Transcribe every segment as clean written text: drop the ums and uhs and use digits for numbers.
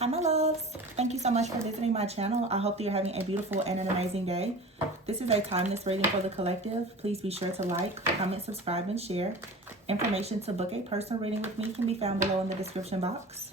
Hi, my loves. Thank you so much for visiting my channel. I hope that you're having a beautiful and an amazing day. This is a timeless reading for the collective. Please be sure to like, comment, subscribe, and share. Information to book a personal reading with me can be found below in the description box.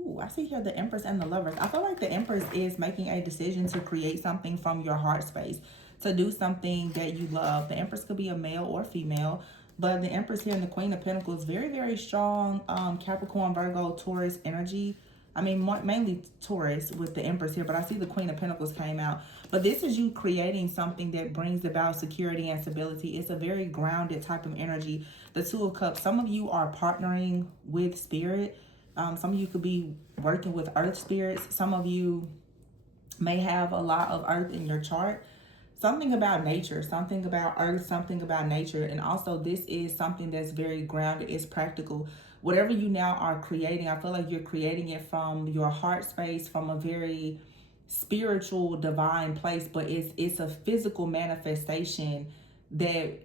Ooh, I see here the Empress and the Lovers. I feel like the Empress is making a decision to create something from your heart space, to do something that you love. The Empress could be a male or female, but the Empress here and the Queen of Pentacles, very, very strong Capricorn, Virgo, Taurus energy. I mean, mainly Taurus with the Empress here, but I see the Queen of Pentacles came out. But this is you creating something that brings about security and stability. It's a very grounded type of energy. The Two of Cups, some of you are partnering with Spirit. Some of you could be working with Earth spirits. Some of you may have a lot of Earth in your chart. Something about nature, something about Earth, something about nature. And also this is something that's very grounded. It's practical. Whatever you now are creating, I feel like you're creating it from your heart space, from a very spiritual, divine place. But it's a physical manifestation that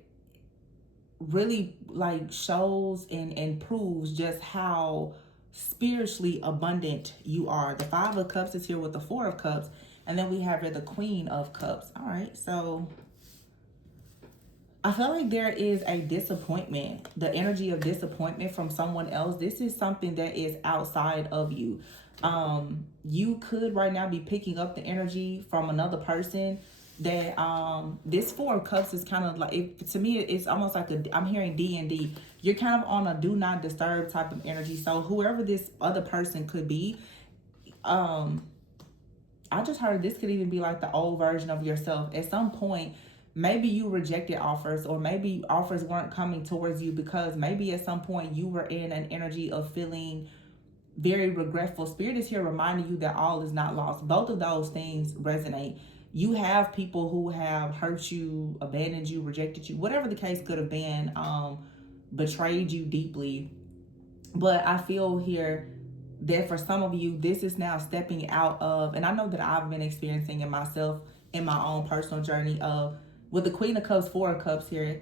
really like shows and proves just how spiritually abundant you are. The Five of Cups is here with the Four of Cups. And then we have here the Queen of Cups. All right, so I feel like there is a disappointment, the energy of disappointment from someone else. This is something that is outside of you. You could right now be picking up the energy from another person that this Four of Cups is kind of like, to me it's almost like I'm hearing D&D. You're kind of on a do not disturb type of energy. So whoever this other person could be, I just heard this could even be like the old version of yourself. At some point, maybe you rejected offers, or maybe offers weren't coming towards you because maybe at some point you were in an energy of feeling very regretful. Spirit is here reminding you that all is not lost. Both of those things resonate. You have people who have hurt you, abandoned you, rejected you, whatever the case could have been, betrayed you deeply. But I feel here that for some of you, this is now stepping out of, and I know that I've been experiencing it myself in my own personal journey of, with the Queen of Cups, Four of Cups here,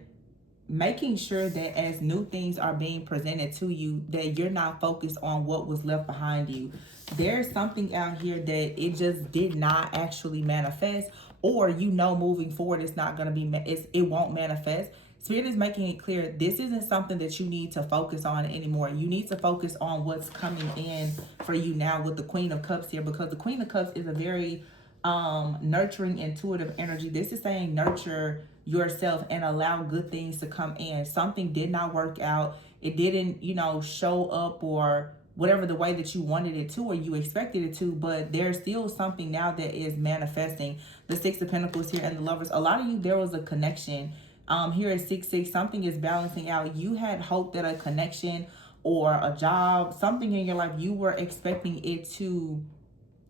making sure that as new things are being presented to you, that you're not focused on what was left behind you. There's something out here that it just did not actually manifest, or moving forward it's not going to be, it won't manifest. Spirit is making it clear this isn't something that you need to focus on anymore. You need to focus on what's coming in for you now with the Queen of Cups here, because the Queen of Cups is a very nurturing, intuitive energy. This is saying nurture yourself and allow good things to come in. Something did not work out. It didn't, show up or whatever the way that you wanted it to or you expected it to, but there's still something now that is manifesting. The Six of Pentacles here and the Lovers. A lot of you, there was a connection. Here at 6-6, something is balancing out. You had hope that a connection or a job, something in your life, you were expecting it to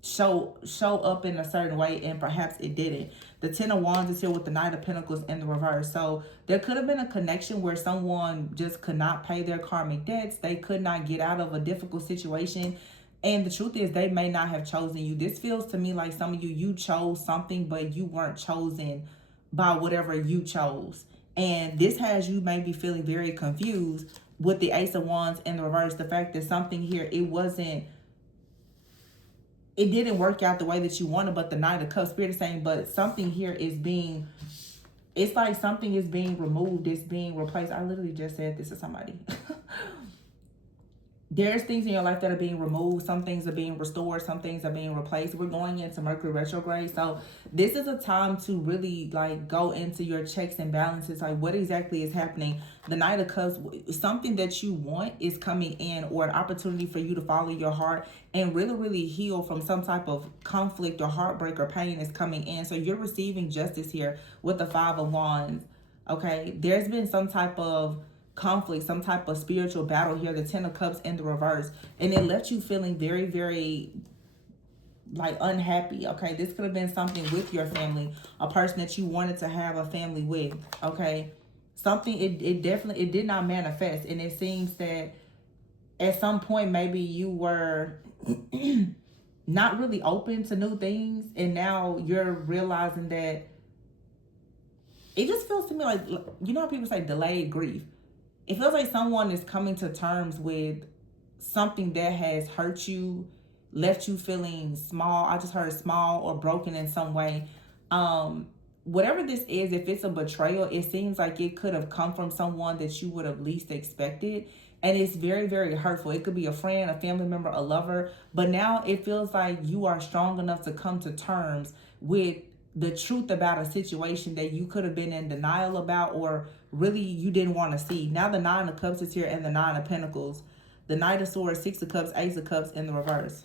show up in a certain way, and perhaps it didn't. The Ten of Wands is here with the Knight of Pentacles in the reverse. So there could have been a connection where someone just could not pay their karmic debts. They could not get out of a difficult situation. And the truth is, they may not have chosen you. This feels to me like some of you chose something, but you weren't chosen by whatever you chose. And this has you maybe feeling very confused with the Ace of Wands in the reverse. The fact that something here, it didn't work out the way that you wanted, but the Knight of Cups, Spirit is saying, but something here is being, it's like something is being removed, it's being replaced. I literally just said this to somebody. There's things in your life that are being removed. Some things are being restored. Some things are being replaced. We're going into Mercury retrograde. So this is a time to really like go into your checks and balances. Like what exactly is happening? The Knight of Cups, something that you want is coming in, or an opportunity for you to follow your heart and really, really heal from some type of conflict or heartbreak or pain is coming in. So you're receiving justice here with the Five of Wands. Okay. There's been some type of conflict, some type of spiritual battle here, the Ten of Cups in the reverse, and it left you feeling very, very like unhappy. Okay, this could have been something with your family, a person that you wanted to have a family with. Okay, something, it definitely, it did not manifest, and it seems that at some point maybe you were not really open to new things, and now you're realizing that it just feels to me like, how people say delayed grief. It feels like someone is coming to terms with something that has hurt you left you feeling small. I just heard small or broken in some way. Whatever this is, if it's a betrayal, it seems like it could have come from someone that you would have least expected. And it's very, very hurtful. It could be a friend, a family member, a lover. But now it feels like you are strong enough to come to terms with the truth about a situation that you could have been in denial about, or really you didn't want to see. Now the Nine of Cups is here and the Nine of Pentacles. The Knight of Swords, Six of Cups, Ace of Cups in the reverse.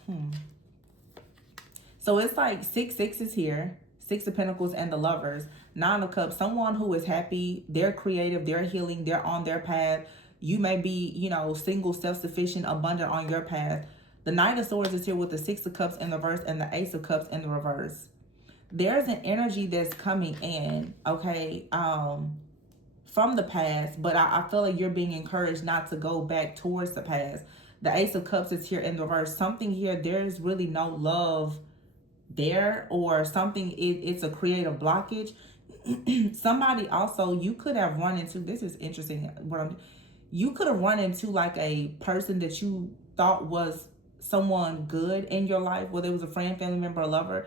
So it's like 6 is here. Six of Pentacles and the Lovers. Nine of Cups, someone who is happy, they're creative, they're healing, they're on their path. You may be, single, self-sufficient, abundant on your path. The Knight of Swords is here with the Six of Cups in the reverse and the Ace of Cups in the reverse. There's an energy that's coming in, okay, from the past, but I feel like you're being encouraged not to go back towards the past. The Ace of Cups is here in the reverse. Something here, there's really no love there, or something, it's a creative blockage. Somebody also, you could have run into, this is interesting, you could have run into like a person that you thought was someone good in your life, whether it was a friend, family member, or lover.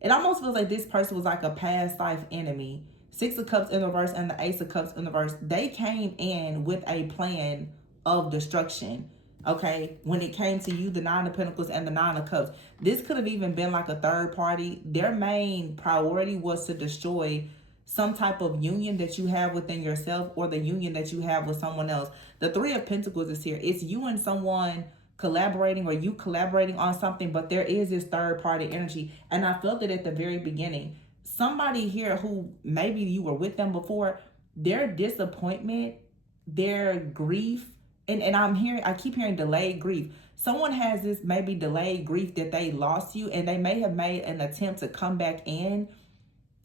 It almost feels like this person was like a past life enemy. Six of Cups in the reverse and the Ace of Cups in the reverse. They came in with a plan of destruction. Okay, when it came to you, the Nine of Pentacles and the Nine of Cups, this could have even been like a third party. Their main priority was to destroy some type of union that you have within yourself, or the union that you have with someone else. The Three of Pentacles is here. It's you and someone collaborating, or you collaborating on something, but there is this third party energy. And I felt it at the very beginning. Somebody here who maybe you were with them before, their disappointment, their grief, and I keep hearing delayed grief. Someone has this maybe delayed grief that they lost you, and they may have made an attempt to come back in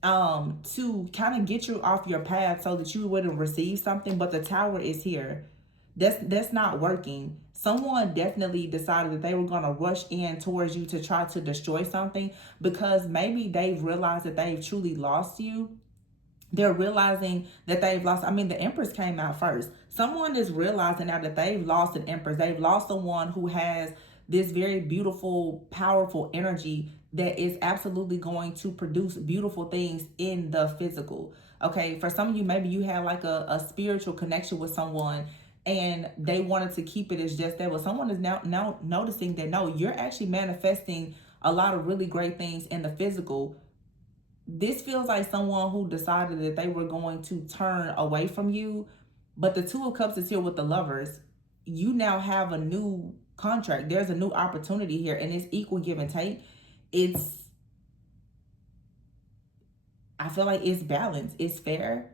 to kind of get you off your path so that you wouldn't receive something. But the Tower is here. That's not working. Someone definitely decided that they were going to rush in towards you to try to destroy something, because maybe they've realized that they've truly lost you. They're realizing that they've lost. I mean, the Empress came out first. Someone is realizing now that they've lost an Empress. They've lost someone who has this very beautiful, powerful energy that is absolutely going to produce beautiful things in the physical. Okay, for some of you, maybe you had like a spiritual connection with someone, and they wanted to keep it as just that. But someone is now noticing that no, you're actually manifesting a lot of really great things in the physical. This feels like someone who decided that they were going to turn away from you. But the Two of Cups is here with the Lovers. You now have a new contract. There's a new opportunity here, and it's equal give and take. I feel like it's balanced. It's fair.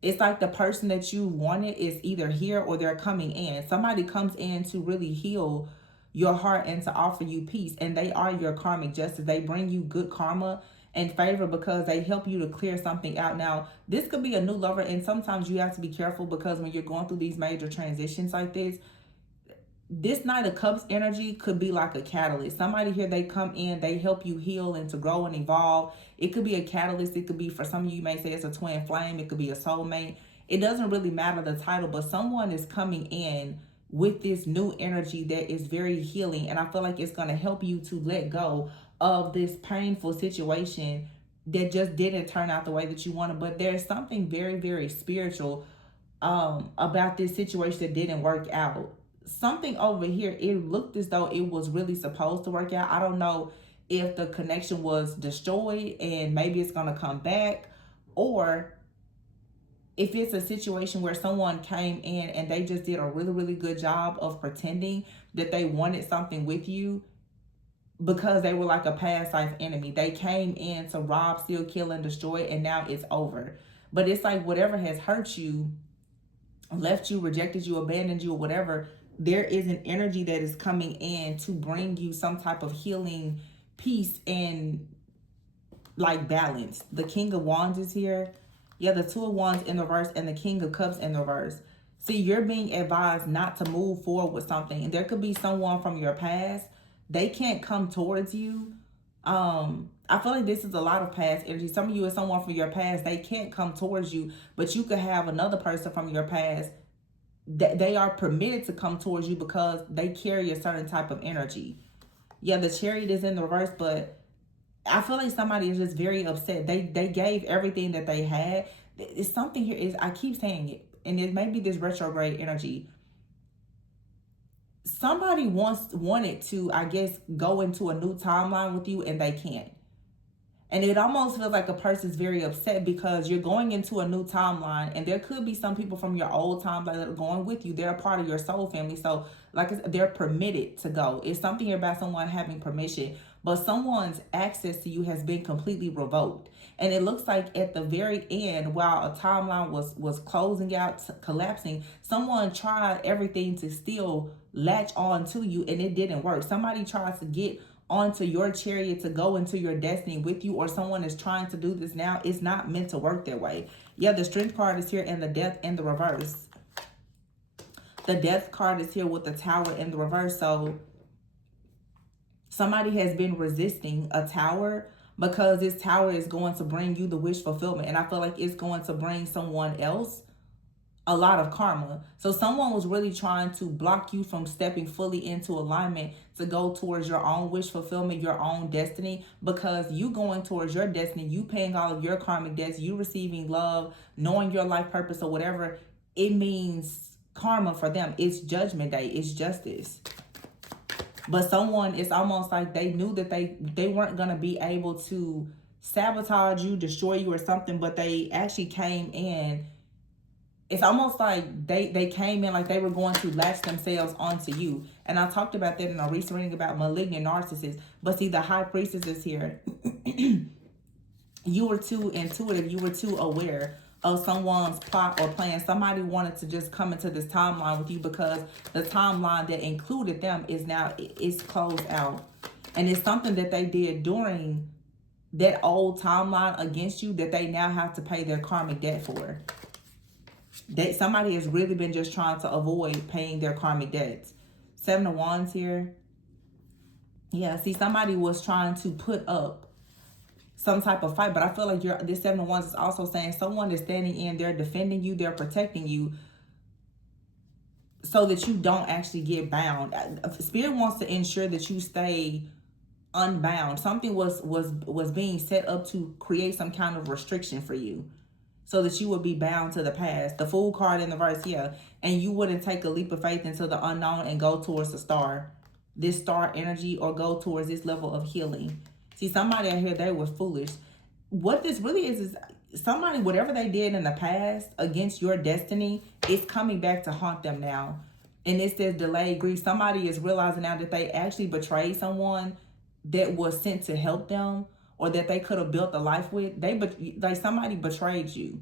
It's like the person that you wanted is either here or they're coming in. Somebody comes in to really heal your heart and to offer you peace. And they are your karmic justice. They bring you good karma and favor because they help you to clear something out. Now, this could be a new lover, and sometimes you have to be careful, because when you're going through these major transitions like this Knight of Cups energy could be like a catalyst. Somebody here, they come in, they help you heal and to grow and evolve. It could be a catalyst. It could be, for some of you may say it's a twin flame. It could be a soulmate. It doesn't really matter the title, but someone is coming in with this new energy that is very healing. And I feel like it's going to help you to let go of this painful situation that just didn't turn out the way that you wanted. But there's something very, very spiritual about this situation that didn't work out. Something over here, it looked as though it was really supposed to work out. I don't know if the connection was destroyed and maybe it's going to come back, or if it's a situation where someone came in and they just did a really, really good job of pretending that they wanted something with you, because they were like a past life enemy. They came in to rob, steal, kill, and destroy, and now it's over. But it's like whatever has hurt you, left you, rejected you, abandoned you, or whatever, there is an energy that is coming in to bring you some type of healing, peace, and like balance. The King of Wands is here. Yeah, the Two of Wands in the reverse and the King of Cups in the reverse. See, you're being advised not to move forward with something. And there could be someone from your past. They can't come towards you. I feel like this is a lot of past energy. Some of you is someone from your past. They can't come towards you, but you could have another person from your past that they are permitted to come towards you because they carry a certain type of energy. Yeah, the Chariot is in the reverse, but I feel like somebody is just very upset. They gave everything that they had. It's something here is, I keep saying it, and it may be this retrograde energy. Somebody wanted to, I guess, go into a new timeline with you, and they can't. And it almost feels like a person's very upset because you're going into a new timeline, and there could be some people from your old timeline that are going with you. They're a part of your soul family. So, like I said, they're permitted to go. It's something here about someone having permission, but someone's access to you has been completely revoked. And it looks like at the very end, while a timeline was closing out, collapsing, someone tried everything to still latch on to you, and it didn't work. Somebody tried to get onto your chariot to go into your destiny with you, or someone is trying to do this now. It's not meant to work that way. Yeah, the Strength card is here, and the Death in the reverse. The Death card is here with the Tower in the reverse. So somebody has been resisting a tower because this tower is going to bring you the wish fulfillment, and I feel like it's going to bring someone else a lot of karma. So someone was really trying to block you from stepping fully into alignment to go towards your own wish fulfillment, your own destiny, because you going towards your destiny, you paying all of your karmic debts, you receiving love, knowing your life purpose or whatever, it means karma for them. It's judgment day, it's justice. But someone, it's almost like they knew that they weren't going to be able to sabotage you, destroy you or something, but they actually came in. It's almost like they came in like they were going to latch themselves onto you. And I talked about that in a recent reading about malignant narcissists. But see, the High Priestess is here. You were too intuitive. You were too aware of someone's plot or plan. Somebody wanted to just come into this timeline with you because the timeline that included them is closed out. And it's something that they did during that old timeline against you that they now have to pay their karmic debt for. Somebody has really been just trying to avoid paying their karmic debts. 7 of Wands here. Yeah, see, somebody was trying to put up some type of fight, but I feel like this 7 of Wands is also saying someone is standing in, they're defending you, they're protecting you so that you don't actually get bound. Spirit wants to ensure that you stay unbound. Something was being set up to create some kind of restriction for you, so that you would be bound to the past. The Fool card in the verse, yeah. And you wouldn't take a leap of faith into the unknown and go towards the star. This star energy, or go towards this level of healing. See, somebody out here, they were foolish. What this really is somebody, whatever they did in the past against your destiny, it's coming back to haunt them now. And it says delayed grief. Somebody is realizing now that they actually betrayed someone that was sent to help them, or that they could have built a life with. Somebody betrayed you,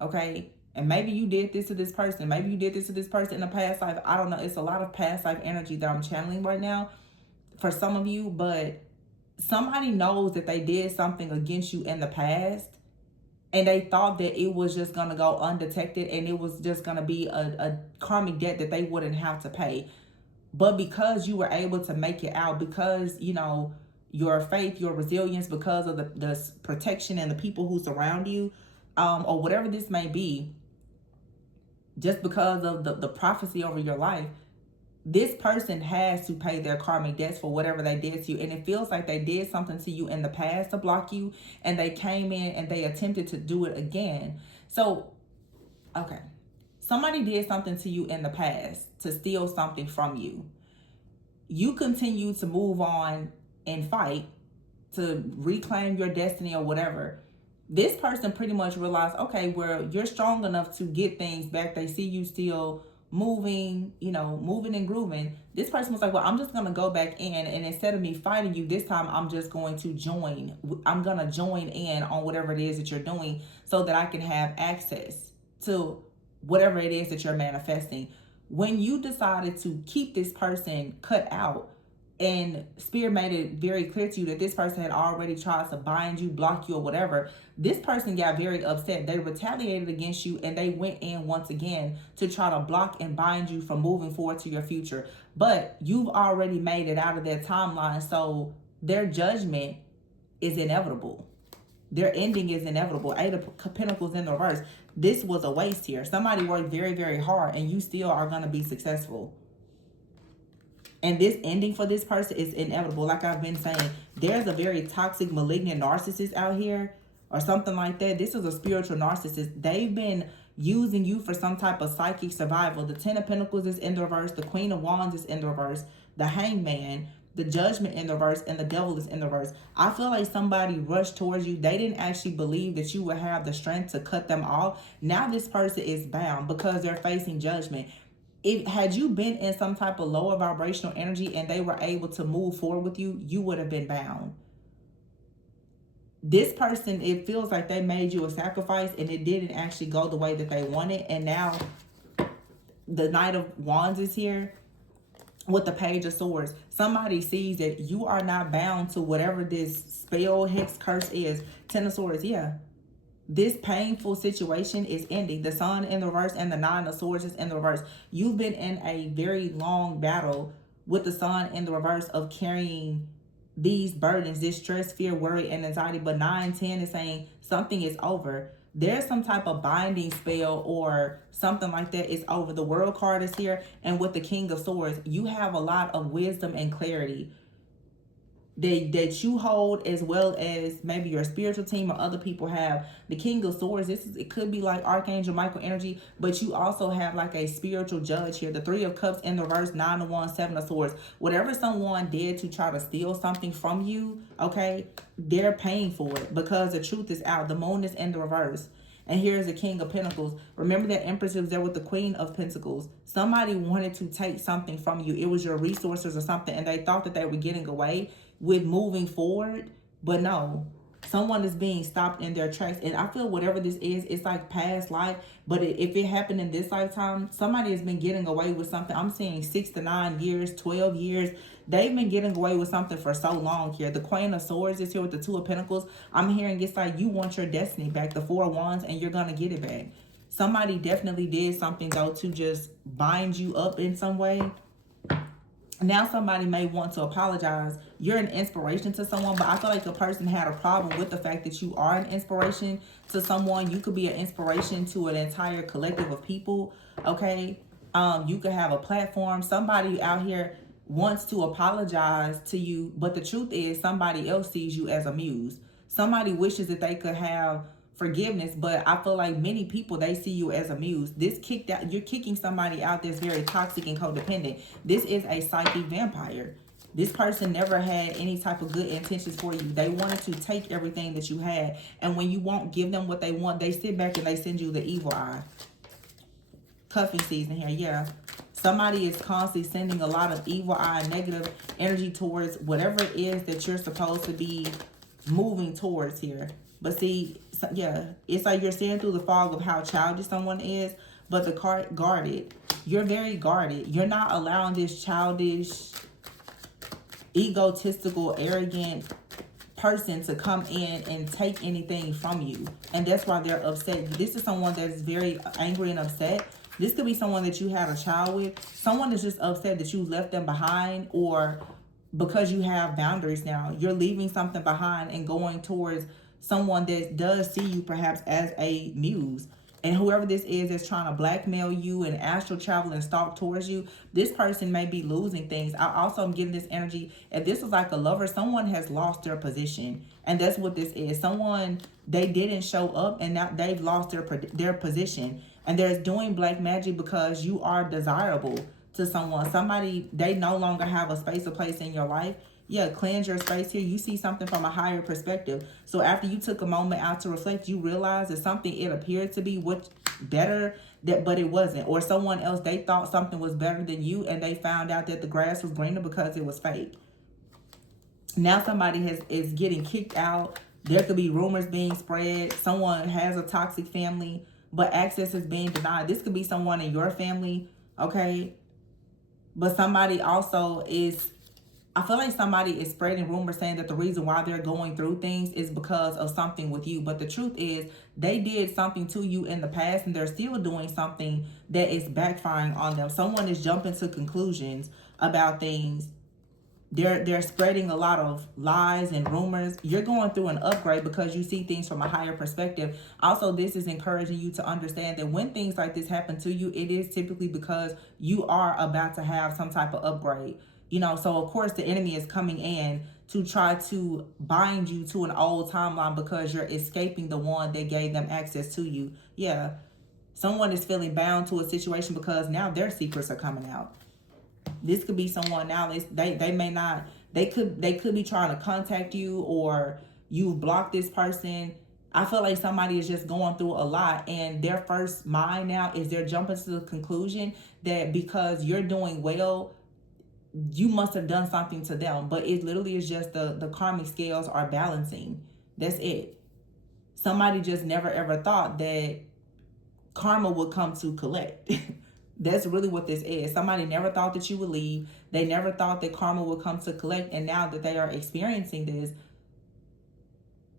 okay? And maybe you did this to this person. Maybe you did this to this person in a past life. I don't know. It's a lot of past life energy that I'm channeling right now for some of you. But somebody knows that they did something against you in the past, and they thought that it was just going to go undetected, and it was just going to be a karmic debt that they wouldn't have to pay. But because you were able to make it out, because, your faith, your resilience, because of the protection and the people who surround you, or whatever this may be, just because of the prophecy over your life, this person has to pay their karmic debts for whatever they did to you. And it feels like they did something to you in the past to block you, and they came in and they attempted to do it again. So, okay. Somebody did something to you in the past to steal something from you. You continue to move on and fight to reclaim your destiny or whatever. This person pretty much realized, okay, well, you're strong enough to get things back. They see you still moving, moving and grooving. This person was like, well, I'm just going to go back in, and instead of me fighting you this time, I'm just going to join. I'm going to join in on whatever it is that you're doing so that I can have access to whatever it is that you're manifesting. When you decided to keep this person cut out, and Spirit made it very clear to you that this person had already tried to bind you, block you, or whatever, this person got very upset. They retaliated against you, and they went in once again to try to block and bind you from moving forward to your future. But you've already made it out of their timeline, so their judgment is inevitable. Their ending is inevitable. 8 of Pentacles in the reverse. This was a waste here. Somebody worked very, very hard, and you still are going to be successful. And this ending for this person is inevitable. Like I've been saying, there's a very toxic, malignant narcissist out here or something like that. This is a spiritual narcissist. They've been using you for some type of psychic survival. The Ten of Pentacles is in the reverse. The Queen of Wands is in the reverse. The Hangman, the Judgment in the reverse, and the Devil is in the reverse. I feel like somebody rushed towards you. They didn't actually believe that you would have the strength to cut them off. Now this person is bound because they're facing judgment. If had you been in some type of lower vibrational energy and they were able to move forward with you, you would have been bound. This person, it feels like they made you a sacrifice and it didn't actually go the way that they wanted. And now the Knight of Wands is here with the Page of Swords. Somebody sees that you are not bound to whatever this spell, hex, curse is. Ten of Swords, yeah. This painful situation is ending. The Sun in the reverse and the Nine of Swords is in the reverse. You've been in a very long battle with the Sun in the reverse of carrying these burdens, this stress, fear, worry, and anxiety. But 9-10 is saying something is over. There's some type of binding spell or something like that is over. The World card is here. And with the King of Swords, you have a lot of wisdom and clarity that you hold, as well as maybe your spiritual team or other people have. The King of Swords, it could be like Archangel Michael energy, but you also have like a spiritual judge here. The Three of Cups in the reverse, 9 of Wands, 7 of Swords. Whatever someone did to try to steal something from you, okay, they're paying for it because the truth is out. The Moon is in the reverse. And here's the King of Pentacles. Remember that Empress was there with the Queen of Pentacles. Somebody wanted to take something from you. It was your resources or something, and they thought that they were getting away with moving forward. But no, someone is being stopped in their tracks. And I feel whatever this is, it's like past life. But if it happened in this lifetime, somebody has been getting away with something. I'm seeing 6 to 9 years, 12 years. They've been getting away with something for so long here. The Queen of Swords is here with the Two of Pentacles. I'm hearing it's like you want your destiny back, the Four of Wands, and you're going to get it back. Somebody definitely did something, though, to just bind you up in some way. Now somebody may want to apologize. You're an inspiration to someone, but I feel like a person had a problem with the fact that you are an inspiration to someone. You could be an inspiration to an entire collective of people, okay? You could have a platform. Somebody out here wants to apologize to you, but the truth is somebody else sees you as a muse. Somebody wishes that they could have forgiveness, but I feel like many people, they see you as a muse. This kicked out, you're kicking somebody out that's very toxic and codependent. This is a psychic vampire. This person never had any type of good intentions for you. They wanted to take everything that you had, and when you won't give them what they want, they sit back and they send you the evil eye. Cuffing season here, yeah. Somebody is constantly sending a lot of evil eye, negative energy towards whatever it is that you're supposed to be moving towards here. But see, yeah, it's like you're seeing through the fog of how childish someone is, but the card guarded. You're very guarded. You're not allowing this childish, egotistical, arrogant person to come in and take anything from you. And that's why they're upset. This is someone that's very angry and upset. This could be someone that you had a child with. Someone is just upset that you left them behind, or because you have boundaries now, you're leaving something behind and going towards someone that does see you perhaps as a muse. And whoever this is that's trying to blackmail you and astral travel and stalk towards you, this person may be losing things. I also am getting this energy. If this was like a lover, someone has lost their position. And that's what this is. Someone, they didn't show up and now they've lost their position. And they're doing black magic because you are desirable to someone. Somebody, they no longer have a space or place in your life. Yeah, cleanse your space here. You see something from a higher perspective. So after you took a moment out to reflect, you realize that something, it appeared to be what better, but it wasn't. Or someone else, they thought something was better than you, and they found out that the grass was greener because it was fake. Now somebody is getting kicked out. There could be rumors being spread. Someone has a toxic family, but access is being denied. This could be someone in your family, okay? But somebody also is, I feel like somebody is spreading rumors saying that the reason why they're going through things is because of something with you. But the truth is they did something to you in the past, and they're still doing something that is backfiring on them. Someone is jumping to conclusions about things. They're spreading a lot of lies and rumors. You're going through an upgrade because you see things from a higher perspective. Also, this is encouraging you to understand that when things like this happen to you, it is typically because you are about to have some type of upgrade. So of course the enemy is coming in to try to bind you to an old timeline because you're escaping the one that gave them access to you. Yeah. Someone is feeling bound to a situation because now their secrets are coming out. This could be someone now, they may not, they could be trying to contact you, or you block this person. I feel like somebody is just going through a lot, and their first mind now is they're jumping to the conclusion that because you're doing well, you must have done something to them. But it literally is just the karmic scales are balancing. That's it. Somebody just never ever thought that karma would come to collect. That's really what this is. Somebody never thought that you would leave. They never thought that karma would come to collect, and now that they are experiencing this,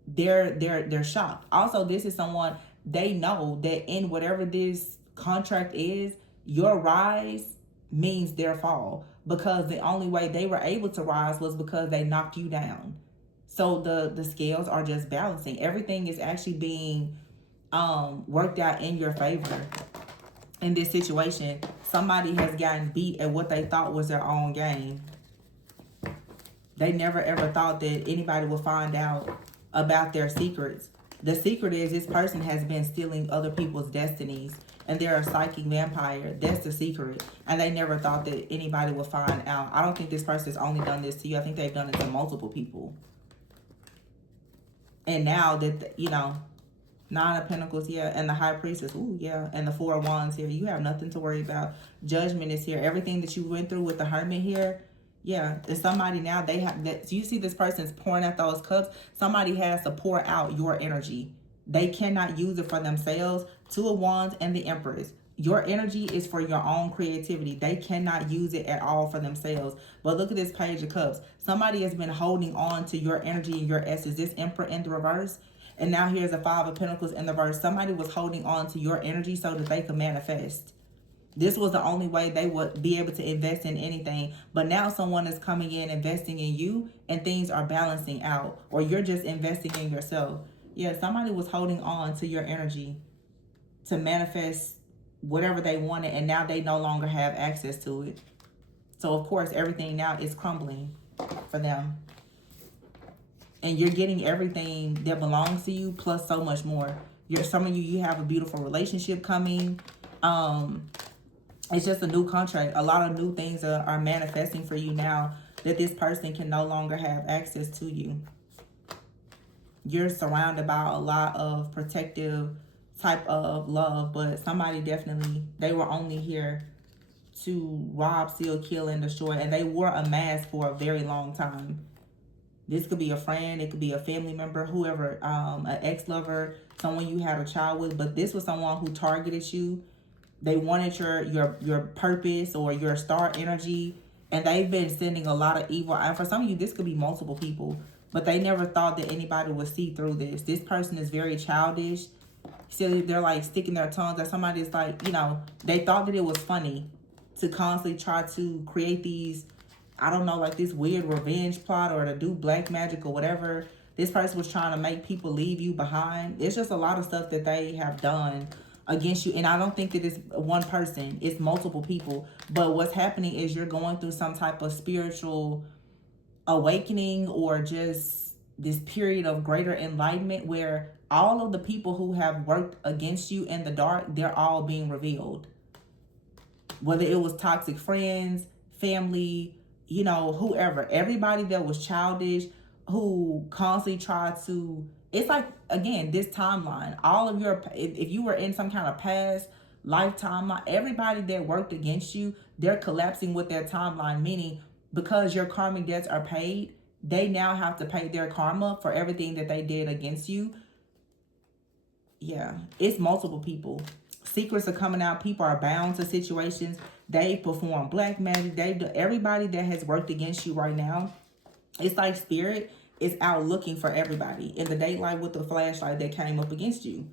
they're shocked. Also, this is someone, they know that in whatever this contract is, your rise means their fall, because the only way they were able to rise was because they knocked you down. So the scales are just balancing. Everything is actually being worked out in your favor. In this situation, somebody has gotten beat at what they thought was their own game. They never ever thought that anybody would find out about their secrets. The secret is this person has been stealing other people's destinies, and they're a psychic vampire. That's the secret. And they never thought that anybody would find out. I don't think this person's only done this to you. I think they've done it to multiple people. And now that, Nine of Pentacles, yeah, and the High Priestess, ooh, yeah, and the Four of Wands here. You have nothing to worry about. Judgment is here. Everything that you went through with the Hermit here, yeah, and somebody now, they have that. You see this person's pouring out those cups. Somebody has to pour out your energy. They cannot use it for themselves. Two of Wands and the Empress. Your energy is for your own creativity. They cannot use it at all for themselves. But look at this Page of Cups. Somebody has been holding on to your energy and your essence. This Emperor in the reverse. And now here's a Five of Pentacles in the reverse. Somebody was holding on to your energy so that they could manifest. This was the only way they would be able to invest in anything. But now someone is coming in, investing in you, and things are balancing out. Or you're just investing in yourself. Yeah, somebody was holding on to your energy to manifest whatever they wanted, and now they no longer have access to it. So, of course, everything now is crumbling for them. And you're getting everything that belongs to you, plus so much more. Some of you have a beautiful relationship coming. It's just a new contract. A lot of new things are manifesting for you now that this person can no longer have access to you. You're surrounded by a lot of protective type of love, but somebody definitely, they were only here to rob, steal, kill, and destroy. And they wore a mask for a very long time. This could be a friend, it could be a family member, whoever, an ex-lover, someone you had a child with, but this was someone who targeted you. They wanted your purpose or your star energy, and they've been sending a lot of evil. And for some of you, this could be multiple people, but they never thought that anybody would see through this. This person is very childish. So they're like sticking their tongues at somebody. It's like, they thought that it was funny to constantly try to create these, I don't know, like this weird revenge plot or to do black magic or whatever. This person was trying to make people leave you behind. It's just a lot of stuff that they have done against you. And I don't think that it's one person. It's multiple people. But what's happening is you're going through some type of spiritual awakening, or just this period of greater enlightenment where all of the people who have worked against you in the dark, they're all being revealed. Whether it was toxic friends, family, whoever, everybody that was childish, who constantly tried to, it's like, again, this timeline, all of your, if you were in some kind of past lifetime, everybody that worked against you, they're collapsing with their timeline, meaning because your karmic debts are paid, they now have to pay their karma for everything that they did against you. Yeah, it's multiple people. Secrets are coming out. People are bound to situations. They perform black magic. Everybody that has worked against you right now, it's like spirit is out looking for everybody in the daylight with the flashlight that came up against you.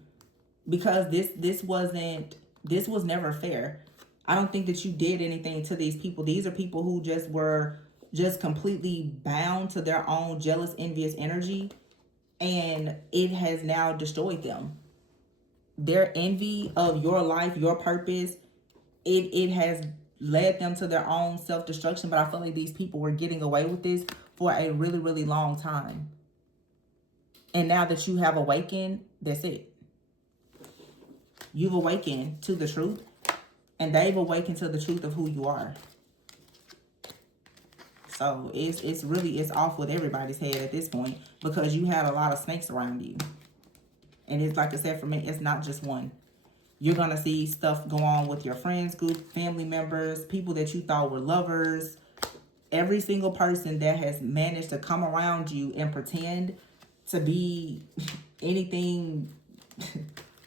Because this was never fair. I don't think that you did anything to these people. These are people who were completely bound to their own jealous, envious energy, and it has now destroyed them. Their envy of your life, your purpose, it has led them to their own self-destruction. But I feel like these people were getting away with this for a really, really long time. And now that you have awakened, that's it. You've awakened to the truth, and they've awakened to the truth of who you are. So it's off with everybody's head at this point, because you had a lot of snakes around you. And it's like I said, for me, it's not just one. You're going to see stuff go on with your friends group, family members, people that you thought were lovers. Every single person that has managed to come around you and pretend to be anything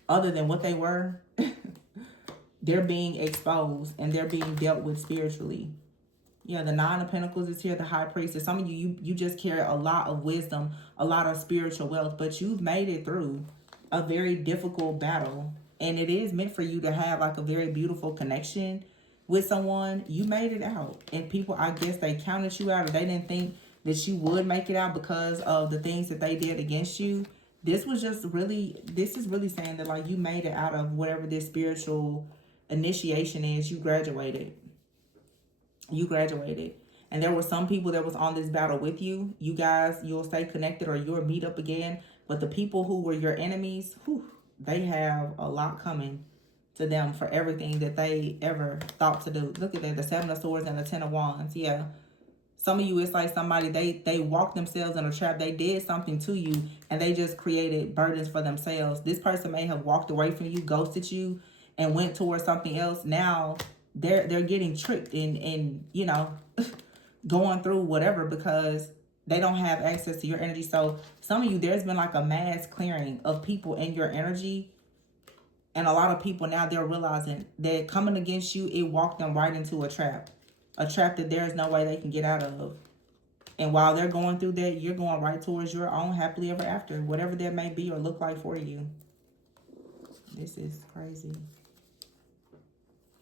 other than what they were, they're being exposed and they're being dealt with spiritually. Yeah, the Nine of Pentacles is here, the High Priestess. Some of you just carry a lot of wisdom, a lot of spiritual wealth, but you've made it through a very difficult battle. And it is meant for you to have like a very beautiful connection with someone. You made it out. And people, I guess they counted you out, or they didn't think that you would make it out because of the things that they did against you. This is really saying that like you made it out of whatever this spiritual initiation is. You graduated. You graduated. And there were some people that was on this battle with you. You guys, you'll stay connected or you'll meet up again. But the people who were your enemies, they have a lot coming to them for everything that they ever thought to do. Look at that, the Seven of Swords and the Ten of Wands. Yeah. Some of you, it's like somebody, they walked themselves in a trap. They did something to you and they just created burdens for themselves. This person may have walked away from you, ghosted you, and went towards something else. Now they're getting tricked and you know, going through whatever because they don't have access to your energy. So some of you, there's been like a mass clearing of people in your energy. And a lot of people now, they're realizing that coming against you, it walked them right into a trap. A trap that there's no way they can get out of. And while they're going through that, you're going right towards your own happily ever after. Whatever that may be or look like for you. This is crazy.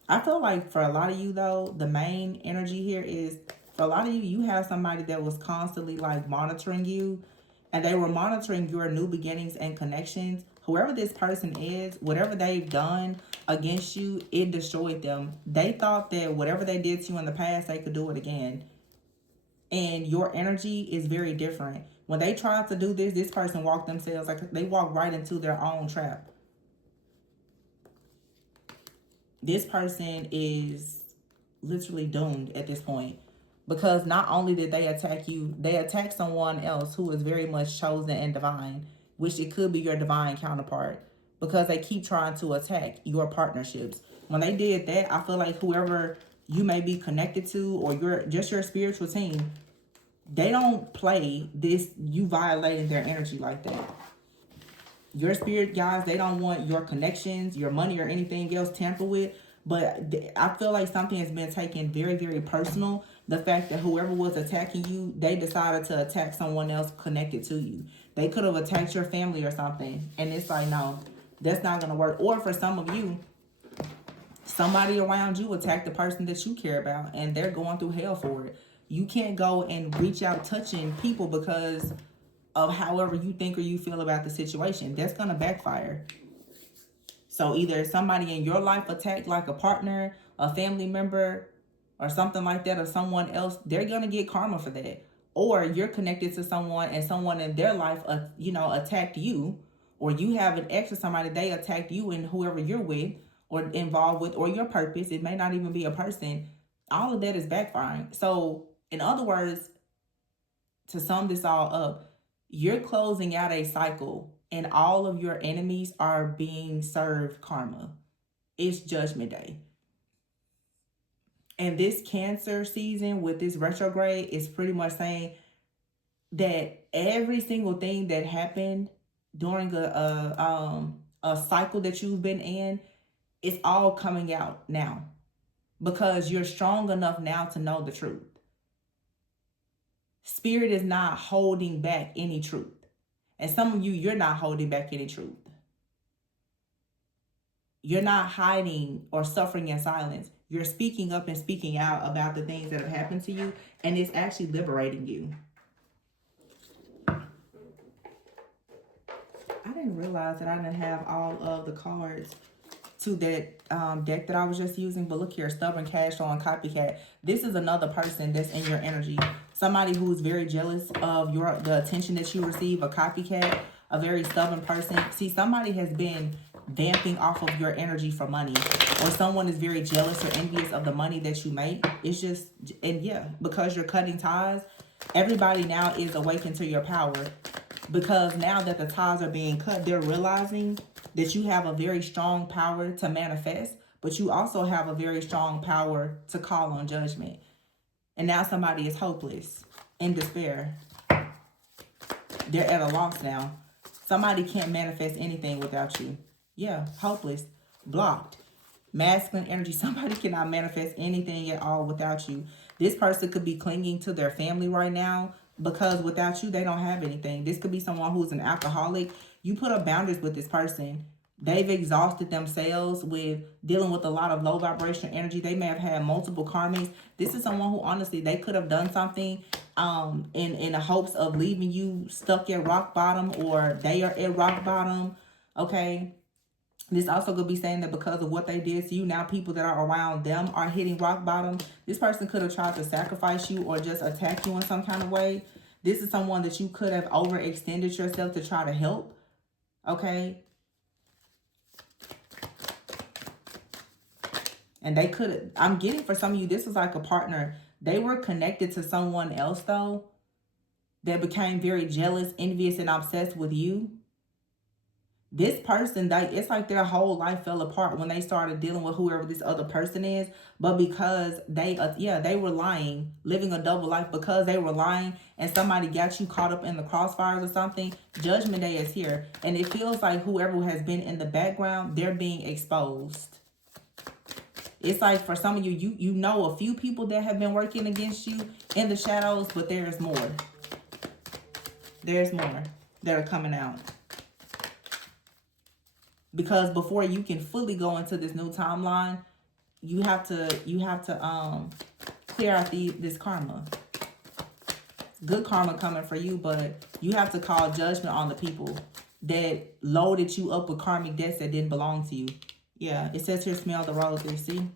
I feel like for a lot of you, though, the main energy here is, for a lot of you, you have somebody that was constantly like monitoring you. And they were monitoring your new beginnings and connections. Whoever this person is, whatever they've done against you, it destroyed them. They thought that whatever they did to you in the past, they could do it again. And your energy is very different. When they tried to do this, this person walked themselves, like they walked right into their own trap. This person is literally doomed at this point. Because not only did they attack you, they attacked someone else who is very much chosen and divine, which it could be your divine counterpart, because they keep trying to attack your partnerships. When they did that, I feel like whoever you may be connected to or your spiritual team, they don't play this, you violating their energy like that. Your spirit guys, they don't want your connections, your money, or anything else tampered with. But I feel like something has been taken very, very personal. The fact that whoever was attacking you, they decided to attack someone else connected to you. They could have attacked your family or something. And it's like, no, that's not going to work. Or for some of you, somebody around you attacked the person that you care about. And they're going through hell for it. You can't go and reach out touching people because of however you think or you feel about the situation. That's going to backfire. So either somebody in your life attacked like a partner, a family member, or something like that, or someone else, they're going to get karma for that. Or you're connected to someone and someone in their life, attacked you, or you have an ex or somebody, they attacked you and whoever you're with or involved with, or your purpose. It may not even be a person. All of that is backfiring. So in other words, to sum this all up, you're closing out a cycle and all of your enemies are being served karma. It's Judgment Day. And this Cancer season with this retrograde is pretty much saying that every single thing that happened during a cycle that you've been in, it's all coming out now. Because you're strong enough now to know the truth. Spirit is not holding back any truth. And some of you, you're not holding back any truth. You're not hiding or suffering in silence. You're speaking up and speaking out about the things that have happened to you. And it's actually liberating you. I didn't realize that I didn't have all of the cards to that deck that I was just using. But look here, stubborn, cash on, copycat. This is another person that's in your energy. Somebody who's very jealous of the attention that you receive. A copycat, a very stubborn person. See, somebody has been vamping off of your energy for money, or someone is very jealous or envious of the money that you make. It's just, and yeah, because you're cutting ties, everybody now is awakened to your power, because now that the ties are being cut, they're realizing that you have a very strong power to manifest, but you also have a very strong power to call on judgment. And now somebody is hopeless, in despair. They're at a loss now. Somebody can't manifest anything without you. Yeah, hopeless, blocked. Masculine energy, somebody cannot manifest anything at all without you. This person could be clinging to their family right now because without you, they don't have anything. This could be someone who's an alcoholic. You put up boundaries with this person. They've exhausted themselves with dealing with a lot of low vibration energy. They may have had multiple karmics. This is someone who honestly, they could have done something in the hopes of leaving you stuck at rock bottom, or they are at rock bottom. Okay. This also could be saying that because of what they did to you, now people that are around them are hitting rock bottom. This person could have tried to sacrifice you or just attack you in some kind of way. This is someone that you could have overextended yourself to try to help. Okay. And they could, I'm getting for some of you, this is like a partner. They were connected to someone else though, that became very jealous, envious, and obsessed with you. This person, it's like their whole life fell apart when they started dealing with whoever this other person is. But because they were lying, living a double life, because they were lying and somebody got you caught up in the crossfires or something, judgment day is here. And it feels like whoever has been in the background, they're being exposed. It's like for some of you, you know a few people that have been working against you in the shadows, but there's more. There's more that are coming out. Because before you can fully go into this new timeline, you have to clear out this karma. Good karma coming for you, but you have to call judgment on the people that loaded you up with karmic debts that didn't belong to you. Yeah, it says here, smell the roses. See,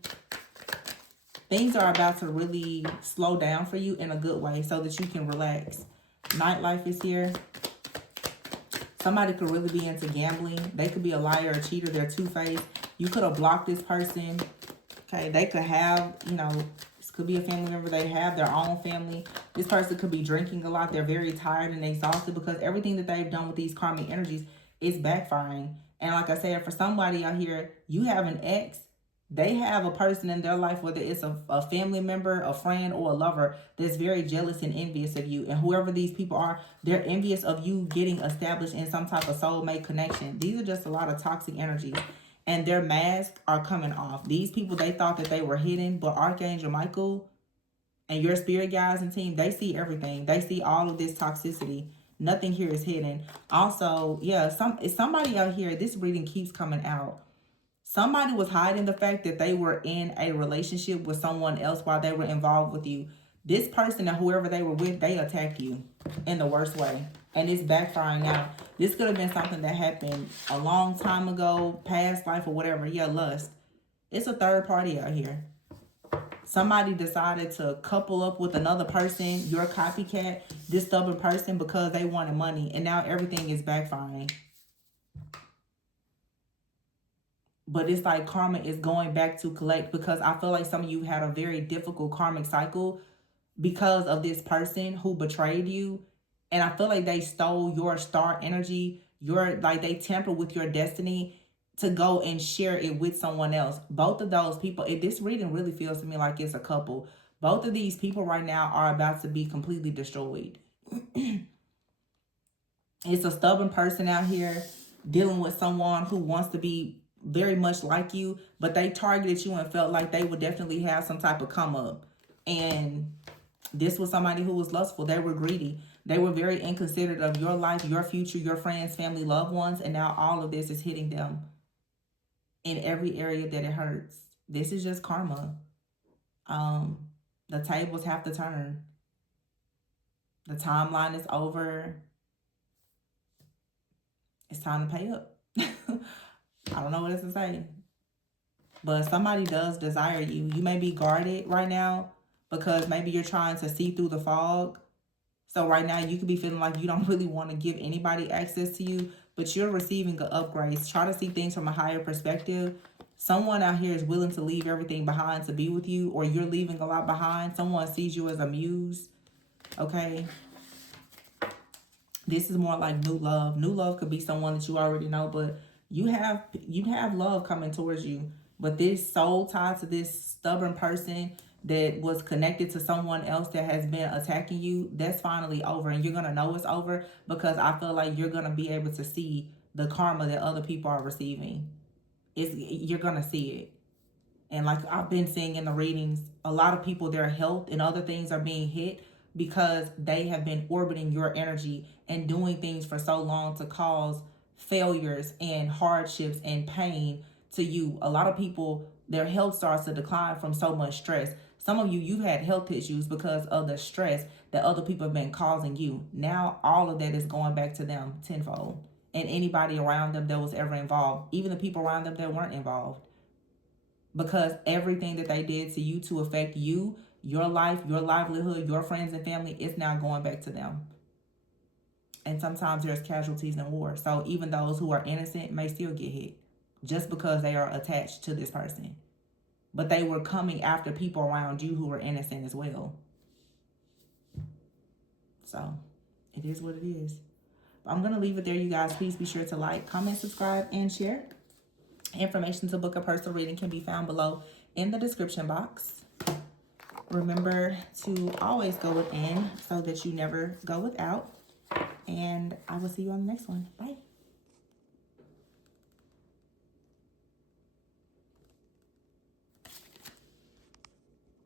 things are about to really slow down for you in a good way so that you can relax. Nightlife is here. Somebody could really be into gambling. They could be a liar, a cheater. They're two-faced. You could have blocked this person. Okay, they could have, this could be a family member. They have their own family. This person could be drinking a lot. They're very tired and exhausted because everything that they've done with these karmic energies is backfiring. And like I said, for somebody out here, you have an ex. They have a person in their life, whether it's a family member, a friend, or a lover, that's very jealous and envious of you. And whoever these people are, they're envious of you getting established in some type of soulmate connection. These are just a lot of toxic energies. And their masks are coming off. These people, they thought that they were hidden, but Archangel Michael and your spirit guides and team, they see everything. They see all of this toxicity. Nothing here is hidden. Also, yeah, somebody out here, this reading keeps coming out. Somebody was hiding the fact that they were in a relationship with someone else while they were involved with you. This person and whoever they were with, they attacked you in the worst way. And it's backfiring now. This could have been something that happened a long time ago, past life or whatever. Yeah, lust. It's a third party out here. Somebody decided to couple up with another person, your copycat, this stubborn person, because they wanted money. And now everything is backfiring. But it's like karma is going back to collect, because I feel like some of you had a very difficult karmic cycle because of this person who betrayed you. And I feel like they stole your star energy, they tampered with your destiny to go and share it with someone else. Both of those people, this reading really feels to me like it's a couple. Both of these people right now are about to be completely destroyed. It's a stubborn person out here dealing with someone who wants to be very much like you, but they targeted you and felt like they would definitely have some type of come up. And this was somebody who was lustful. They were greedy. They were very inconsiderate of your life, your future, your friends, family, loved ones. And now all of this is hitting them in every area that it hurts. This is just karma. The tables have to turn. The timeline is over. It's time to pay up. I don't know what else to say. But somebody does desire you. You may be guarded right now because maybe you're trying to see through the fog. So right now you could be feeling like you don't really want to give anybody access to you, but you're receiving an upgrade. Try to see things from a higher perspective. Someone out here is willing to leave everything behind to be with you, or you're leaving a lot behind. Someone sees you as a muse, okay? This is more like new love. New love could be someone that you already know, but you have love coming towards you. But this soul tie to this stubborn person that was connected to someone else that has been attacking you, that's finally over. And you're going to know it's over because I feel like you're going to be able to see the karma that other people are receiving. You're going to see it. And like I've been seeing in the readings, a lot of people, their health and other things are being hit because they have been orbiting your energy and doing things for so long to cause failures and hardships and pain to you. A lot of people, their health starts to decline from so much stress. Some of you, you've had health issues because of the stress that other people have been causing you. Now all of that is going back to them tenfold. And anybody around them that was ever involved, even the people around them that weren't involved. Because everything that they did to you to affect you, your life, your livelihood, your friends and family, is now going back to them. And sometimes there's casualties in war. So even those who are innocent may still get hit just because they are attached to this person. But they were coming after people around you who were innocent as well. So it is what it is. I'm going to leave it there, you guys. Please be sure to like, comment, subscribe, and share. Information to book a personal reading can be found below in the description box. Remember to always go within so that you never go without. And I will see you on the next one. Bye.